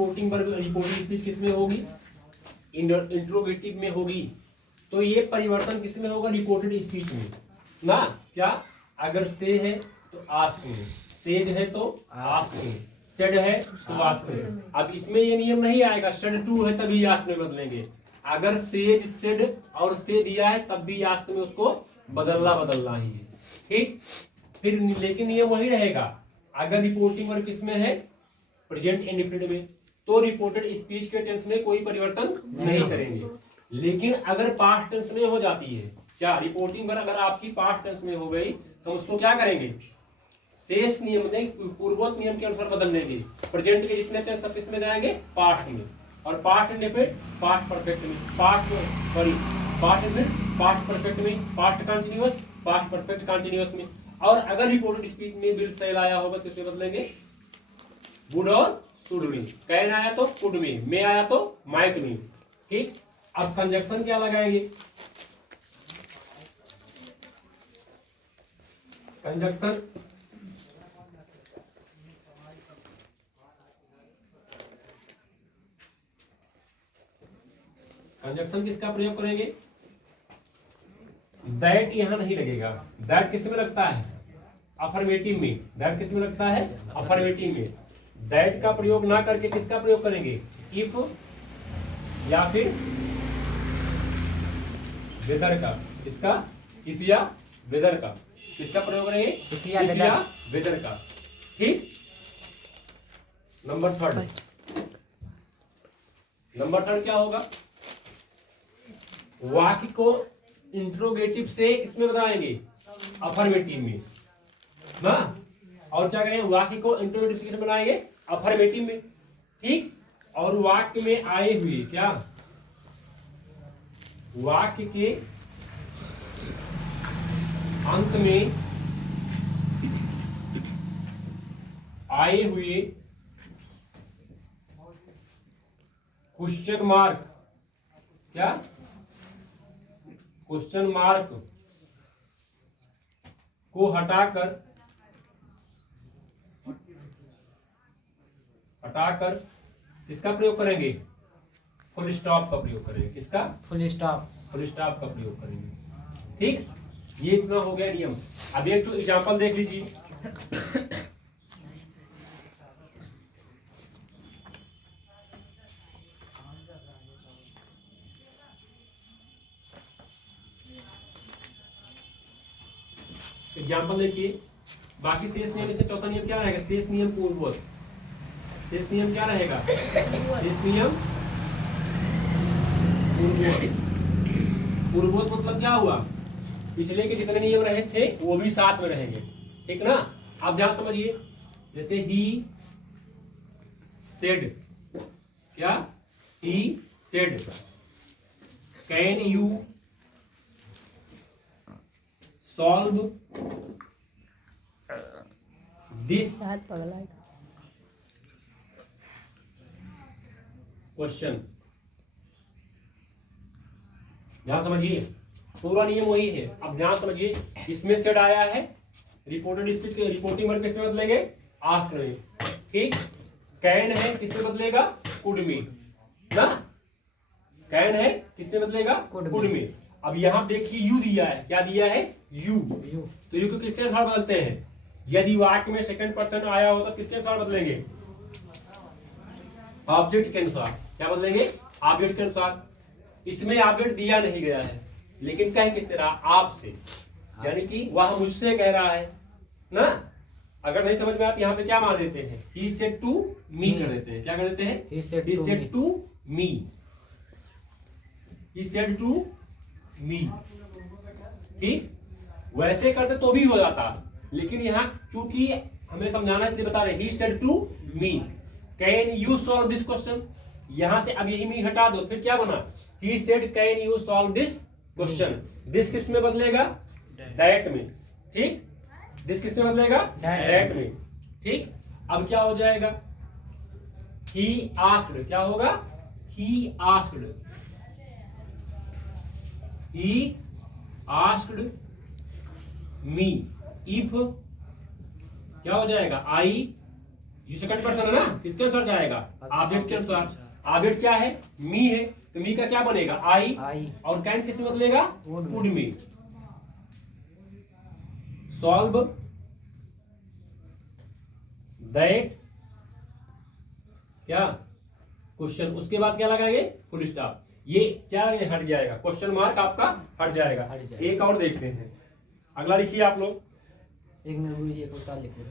Reporting speech किसमें होगी? Interrogative में होगी। तो ये परिवर्तन किसमें होगा? रिपोर्टेड स्पीच में ना। क्या? अगर से है तो आस्क में, सेज है तो आस्क में, सेड है तो आस्क में। अब इसमें ये नियम नहीं आएगा सेड टू है तभी आस्क में बदलेंगे। अगर सेज सेड और से दिया है तब भी आस्क में उसको बदलना ही है। ठीक, फिर लेकिन नियम वही रहेगा। अगर रिपोर्टिंग वर्ब किसमें है? प्रेजेंट इंडेफिनिट में, तो रिपोर्टेड स्पीच के टेंस में कोई परिवर्तन नहीं करेंगे। लेकिन अगर पास्ट टेंस में हो जाती है, क्या रिपोर्टिंग वर्ब अगर आपकी पास्ट टेंस में हो गई तो उसको क्या करेंगे? शेष नियम में, पूर्वोक्त नियम के अनुसार बदल देंगे। प्रेजेंट के जितने टेंस सब किसमें जाएंगे? पास्ट में। और पास्ट इंडेफिनिट पास्ट परफेक्ट में, पास्ट इंडेफिनिट पास्ट परफेक्ट में, past continuous past perfect continuous में। और अगर रिपोर्टेड स्पीच में विल सेल आया होगा तो इसमें बदलेंगे वुड और शुड में। कैन आया तो कुड में आया तो माइट में। ठीक, अब कंजक्शन क्या लगाएंगे? कंजक्शन किसका प्रयोग करेंगे? दैट यहां नहीं लगेगा। दैट किस में लगता है? अफर्मेटिव में। दैट किस में लगता है? अफर्मेटिव में। दैट का प्रयोग ना करके किसका प्रयोग करेंगे? इफ या फिर वेदर का। इसका इफ या वेदर का किसका प्रयोग करेंगे? इफ या वेदर का। ठीक, नंबर थर्ड क्या होगा? वाक्य को इंट्रोगेटिव से इसमें बताएंगे अफर्मेटिव में ना। और क्या करेंगे? वाक्य को इंट्रोगेटिव से बनाएंगे अफर्मेटिव में। ठीक, और वाक्य में आए हुए क्या? वाक्य के अंत में आए हुए क्वेश्चन मार्क, क्या? क्वेश्चन मार्क को हटाकर किसका प्रयोग करेंगे? फुल स्टॉप का प्रयोग करेंगे। किसका? फुल स्टॉप का प्रयोग करेंगे। ठीक, ये इतना हो गया नियम। अब एक तो एग्जाम्पल देख लीजिए। एग्जाम्पल देखिए। बाकी शेष नियम से चौथा नियम क्या रहेगा? शेष नियम पूर्ववत। शेष नियम क्या रहेगा? शेष नियम पूर्ववत मतलब क्या हुआ? पिछले के जितने नियम रहे थे वो भी साथ में रहेंगे। ठीक ना। आप ध्यान समझिए। जैसे ही सेड, क्या? He said can you solve this question. ध्यान समझिए, पूरा नियम वही है। अब ध्यान समझिए, इसमें सेड आया है, रिपोर्टेड स्पीच के रिपोर्टिंग वर्ब किसमें बदलेंगे? आस्क में। ठीक, कैन है किसमें बदलेगा? कुड में ना। कैन है किसमें बदलेगा? कुड में। अब यहां देखिए यू दिया है। क्या दिया है? यू। तो यू को किसके अनुसार बदलते हैं? यदि वाक्य में सेकंड पर्सन आया हो तो किसके अनुसार बदलेंगे? ऑब्जेक्ट के अनुसार। क्या बदलेंगे? ऑब्जेक्ट के अनुसार। इसमें ऑब्जेक्ट दिया नहीं गया है, लेकिन कह किससे रहा? आपसे, यानी कि वह मुझसे कह रहा है ना। अगर नहीं समझ में आती यहाँ पे क्या मान देते हैं? ही सेड टू मी कर देते हैं। क्या कर देते हैं? He said to me. He said to me. ठीक, वैसे करते तो भी हो जाता, लेकिन यहाँ चूंकि हमें समझाना इसलिए बता रहे। He said to me can you solve this question. यहां से अब यही मी हटा दो, फिर क्या बना? He said can you solve this question। This किस में बदलेगा? दैट में। ठीक, दिस किस में बदलेगा? दैट में। ठीक, अब क्या हो जाएगा? He asked, क्या होगा? He asked me if, क्या हो जाएगा? I ये सेकंड पर्सन है ना, किसके अनुसार जाएगा? ऑब्जेक्ट के अनुसार। ऑब्जेक्ट क्या है? मी है, तो मी का क्या बनेगा? आई। और कैन किस में बदलेगा? वुड में। सॉल्व दैट क्या क्वेश्चन, उसके बाद क्या लगाएंगे? Full stop. ये क्या हट जाएगा? क्वेश्चन मार्क आपका हट जाएगा। एक और देखते हैं, अगला लिखिए आप लोग। एक मिनट, एक और लिखो।